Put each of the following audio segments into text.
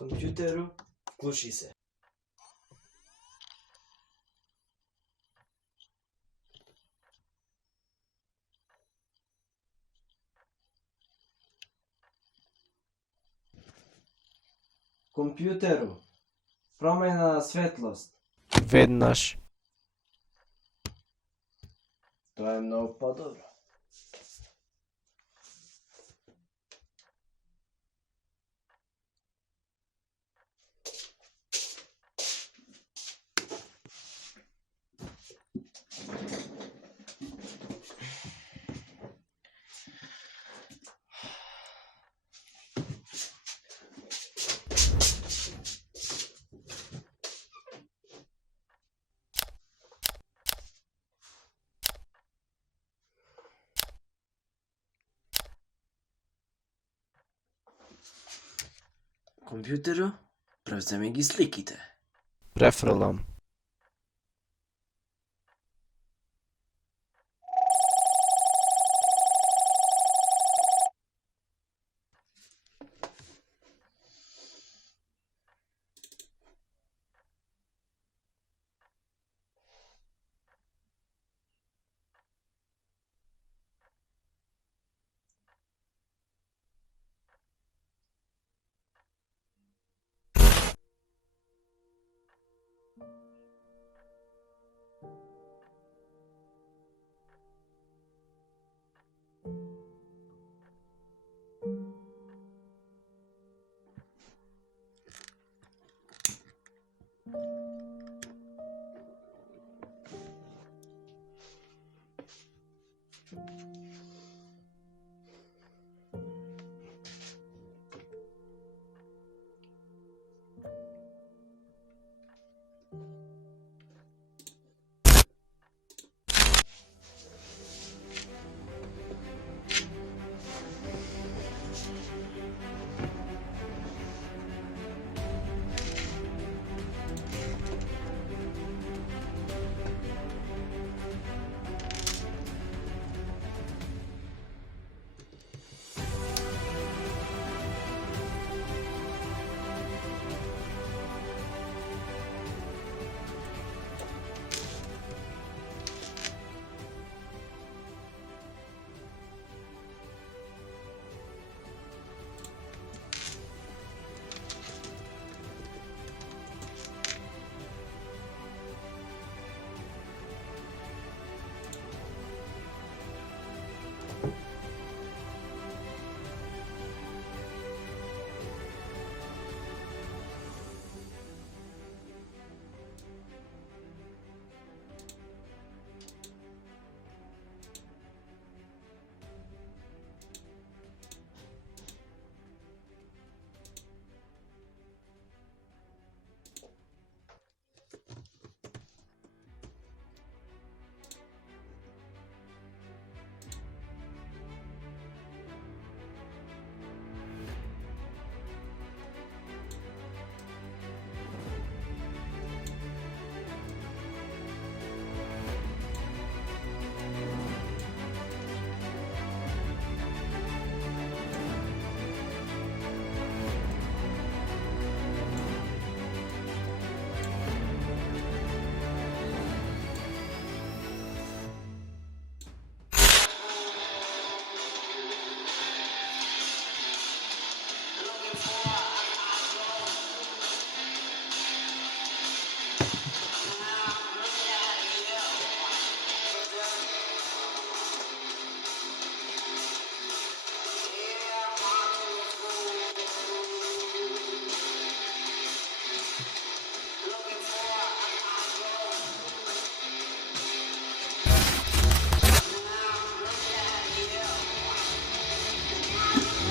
Комп'ютеру включися. Комп'ютеру, промена светлост. Веднаш. To je mnogo pa dobro. Комп'ютеру, превземи ги сликите. Префрлам.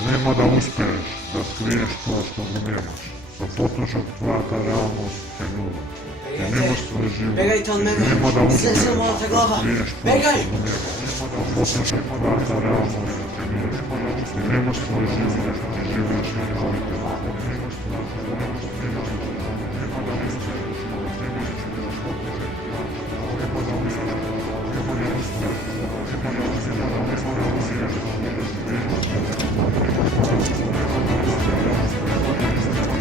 Nema da uspeš da skriješ to što nemaš. Sa Photoshop tvata realnost je nula. Ti nemaš svoj život. Begajte od mene! Nema da uspeš Sve se mlata glava! da skriješ to Begaj! što nemaš. Sa Photoshop tvata realnost je nula. Ti nemaš svoj život. Ti živiš nekvalitetno. Nemaš svoj život. Nema da uspeš da skriješ to što nemaš. Nema da uspeš. Nema da uspeš. Nema da uspeš. Nema da uspeš. Nema da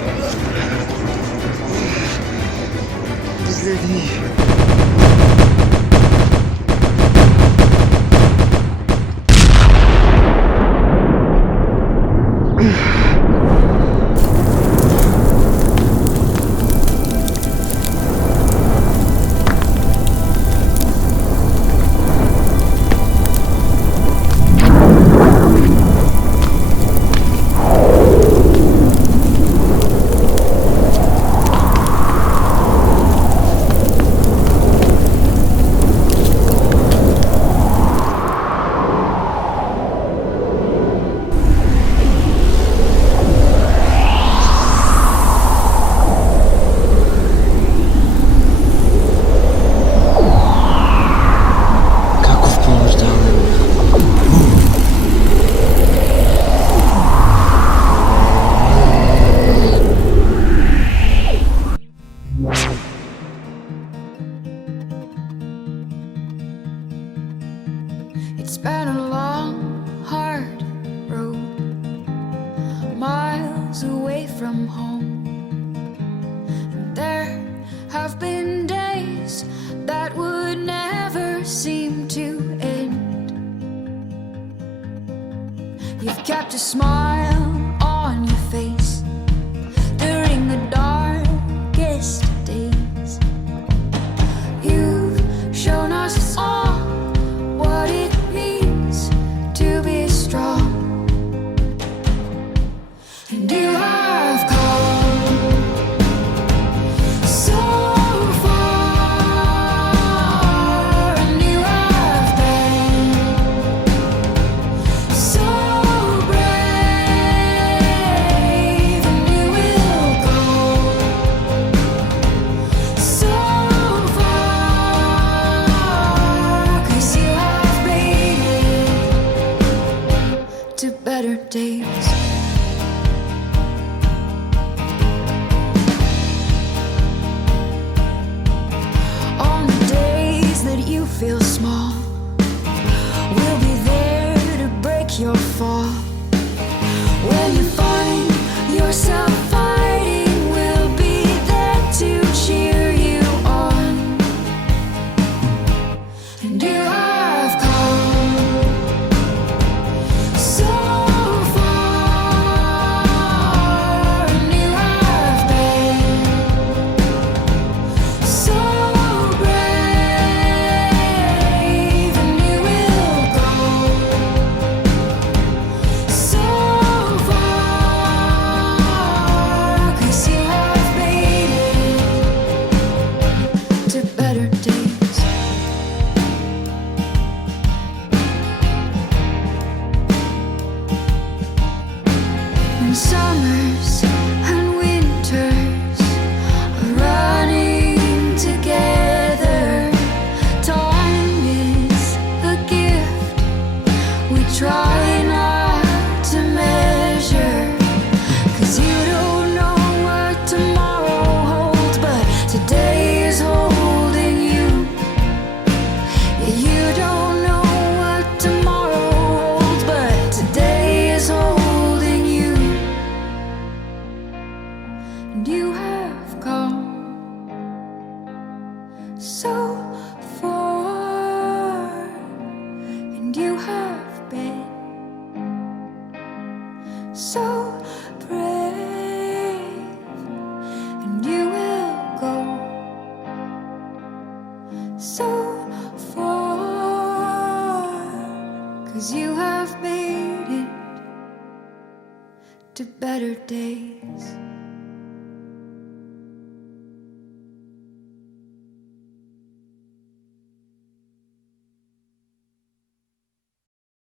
uspeš. It's been a long, hard road, miles away from home. And there have been days that would never seem to end. You've kept a smile on your face during the darkest days. You've shown us all what it means to be strong. And you have come so far, and you have been so brave, and you will go so far, 'cause you have made it to better days. On the days that you feel small, we'll be there to break your fall. When you find yourself fighting, we'll be there to cheer you on. And you have come so far, and you have been so brave, and you will go so far, 'cause you have made it to better days. And summers and winters are running together. Time is a gift we try not to measure, 'cause you don't know what tomorrow holds, but today is holding you. Yeah, you don't know what tomorrow holds, but today is holding you. And you have come so far, and you have been so brave, and you will go so far, 'cause you have made it to better days.